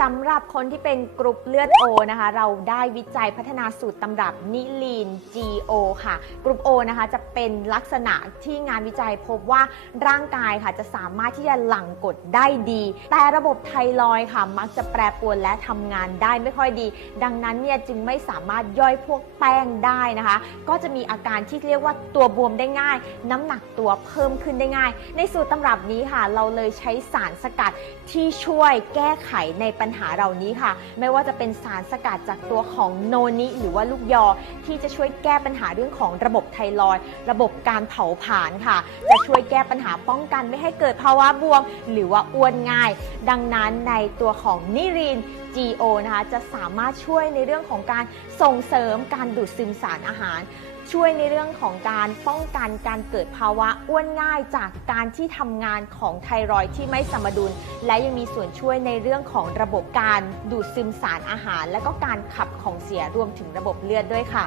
สำหรับคนที่เป็นกรุ๊ปเลือดโอนะคะ เราได้วิจัยพัฒนาสูตรตำรับนิลีน GO ค่ะกรุ๊ป O นะคะจะเป็นลักษณะที่งานวิจัยพบว่าร่างกายค่ะจะสามารถที่จะหลั่งกรดได้ดี แต่ระบบไทรอยค่ะ มักจะแปรปรวนและทำงานได้ไม่ค่อยดี ดังนั้นเนี่ยจึงไม่สามารถย่อยพวกแป้งได้นะคะ ก็จะมีอาการที่เรียกว่าตัวบวมได้ง่าย น้ำหนักตัวเพิ่มขึ้นได้ง่าย ในสูตรตำรับนี้ค่ะ เราเลยใช้สารสกัดที่ช่วยแก้ไขในปัญัญหาเหล่านี้ค่ะ ไม่ว่าจะเป็นสารสกัดจากตัวของโนนิหรือว่าลูกยอ ที่จะช่วยแก้ปัญหาเรื่องของระบบไทรอยระบบการเผาผลาญค่ะ จะช่วยแก้ปัญหาป้องกันไม่ให้เกิดภาวะบวม หรือว่าอ้วนง่าย ดังนั้นในตัวของนิริน GO นะคะจะสามารถช่วยในเรื่องของการส่งเสริมการดูดซึมสารอาหารช่วยในเรื่องของการป้องกันการเกิดภาวะอ้วนง่ายจากการที่ทำงานของไทรอยด์ที่ไม่สมดุล และยังมีส่วนช่วยในเรื่องของระบบการดูดซึมสารอาหาร และก็การขับของเสียรวมถึงระบบเลือดด้วยค่ะ